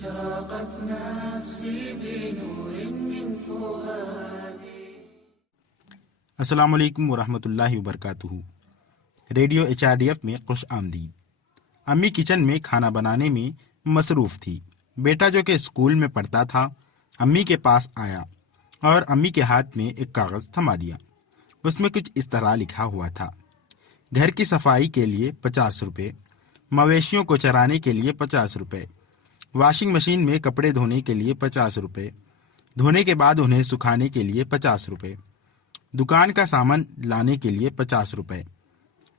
أشرقت نفسي بنور من فؤادي. السلام علیکم ورحمۃ اللہ وبرکاتہ. ریڈیو HRDF میں خوش آمدید. امی کچن میں کھانا بنانے میں مصروف تھی. بیٹا جو کہ اسکول میں پڑھتا تھا امی کے پاس آیا اور امی کے ہاتھ میں ایک کاغذ تھما دیا. اس میں کچھ اس طرح لکھا ہوا تھا: گھر کی صفائی کے لیے 50 روپے، مویشیوں کو چرانے کے لیے 50 روپے، واشنگ مشین میں کپڑے دھونے کے لیے 50 روپے، دھونے کے بعد انہیں سکھانے کے لیے 50 روپے، دکان کا سامان لانے کے لیے 50 روپے.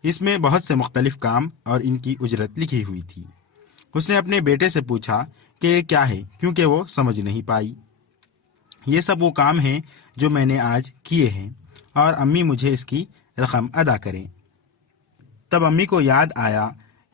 اس میں بہت سے مختلف کام اور ان کی اجرت لکھی ہوئی تھی. اس نے اپنے بیٹے سے پوچھا کہ یہ کیا ہے، کیونکہ وہ سمجھ نہیں پائی. یہ سب وہ کام ہیں جو میں نے آج کیے ہیں اور امی مجھے اس کی رقم ادا کریں. تب امی کو یاد آیا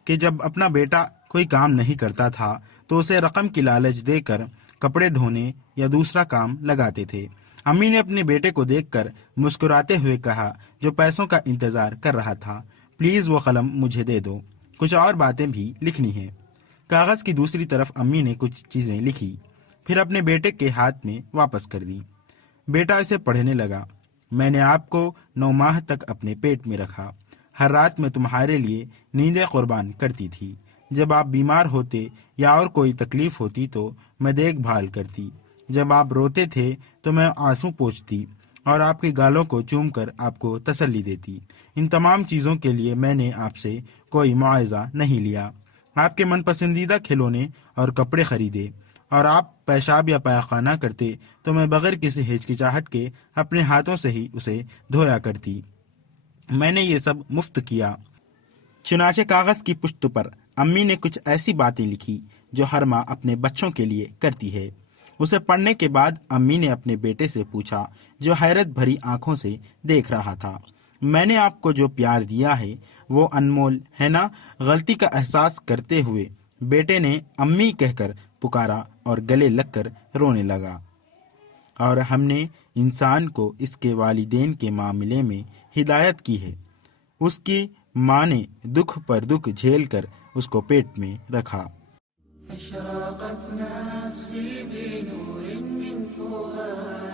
کہ جب اپنا بیٹا کوئی کام نہیں کرتا تھا تو اسے رقم کی لالچ دے کر کپڑے دھونے یا دوسرا کام لگاتے تھے. امی نے اپنے بیٹے کو دیکھ کر مسکراتے ہوئے کہا، جو پیسوں کا انتظار کر رہا تھا، پلیز وہ قلم مجھے دے دو، کچھ اور باتیں بھی لکھنی ہیں. کاغذ کی دوسری طرف امی نے کچھ چیزیں لکھی، پھر اپنے بیٹے کے ہاتھ میں واپس کر دی. بیٹا اسے پڑھنے لگا: میں نے آپ کو 9 ماہ تک اپنے پیٹ میں رکھا. ہر رات میں تمہارے لیے نیندیں قربان کرتی تھی. جب آپ بیمار ہوتے یا اور کوئی تکلیف ہوتی تو میں دیکھ بھال کرتی. جب آپ روتے تھے تو میں آنسو پوچھتی اور آپ کی گالوں کو چوم کر آپ کو تسلی دیتی. ان تمام چیزوں کے لیے میں نے آپ سے کوئی معاوضہ نہیں لیا. آپ کے من پسندیدہ کھلونے اور کپڑے خریدے، اور آپ پیشاب یا پاخانہ کرتے تو میں بغیر کسی ہچکچاہٹ کے اپنے ہاتھوں سے ہی اسے دھویا کرتی. میں نے یہ سب مفت کیا. چنانچہ کاغذ کی پشت پر امی نے کچھ ایسی باتیں لکھی جو ہر ماں اپنے بچوں کے لیے کرتی ہے. اسے پڑھنے کے بعد امی نے اپنے بیٹے سے پوچھا، جو حیرت بھری آنکھوں سے دیکھ رہا تھا، میں نے آپ کو جو پیار دیا ہے وہ انمول ہے نا؟ غلطی کا احساس کرتے ہوئے بیٹے نے امی کہہ کر پکارا اور گلے لگ کر رونے لگا. اور ہم نے انسان کو اس کے والدین کے معاملے میں ہدایت کی ہے. اس کی ماں نے دکھ پر دکھ جھیل کر اس کو پیٹ میں رکھا. أشرقت نفسي بنور من فؤادي.